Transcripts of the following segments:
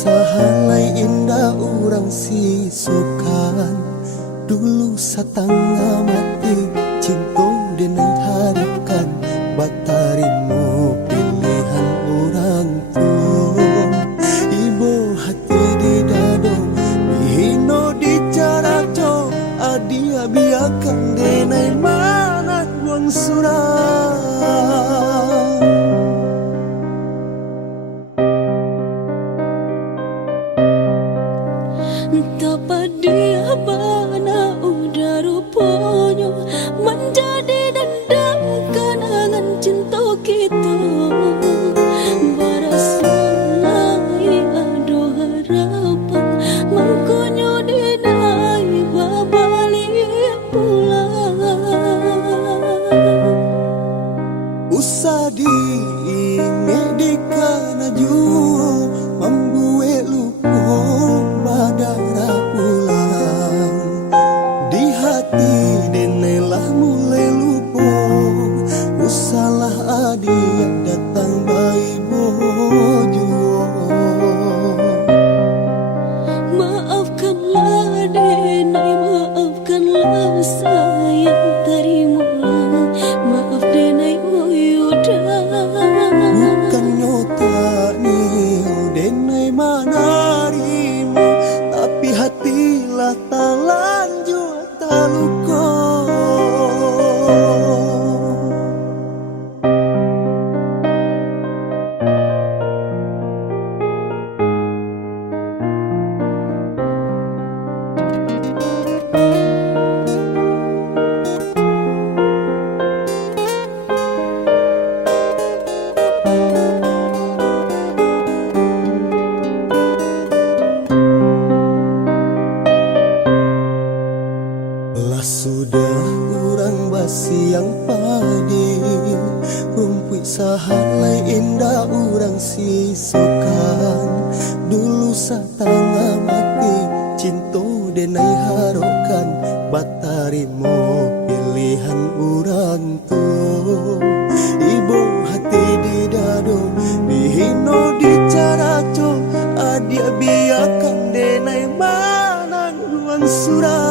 sahalai indah orang sisukan. Dulu satangga mati cinta denai harapkan. Batarimu pilihan orang tua. Ibu hati di dado dihino di caraco. Adia biarkan denai mana buang surah. Tapa dia bana udah rupanya menjadi dendam kenangan cinta kita. Barasulai ado harapan mangkonyo dinai babalik pulang. Usah diingat di kanaju membuat lupa badara pulang. Di hati denelah mulai lupa. Usahlah adia datang bayi bojo. Maafkanlah denai, maafkanlah sayang terimalah. Maaf denai uyudah. Bukan nyota nih denai manarimu, tapi hatilah tak lanjut tak luka. Lah sudah kurang basi yang padi. Rumput sahalai indah orang sisukan. Dulu satangga mati cinta denai harokan. Batarimu pilihan orang tua. Ibu hati di dado dihino di caraco. Adia biarkan denai mana ruang surah.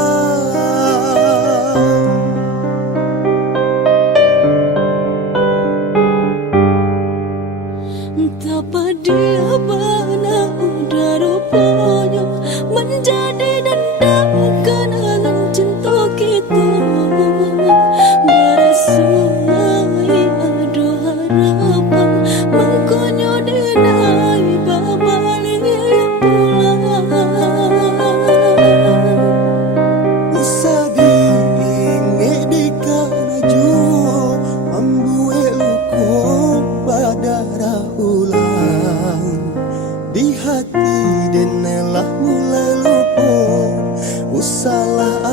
Tapa dia bana udah rupanya menjadi dendam kenangan cinta kita. Barasulai ado harapan mangkonyo dinai babalik pulang. Usah diingat di kanaju membuat luka badara ulang. Di hati denelah mulai lupa. Usahlah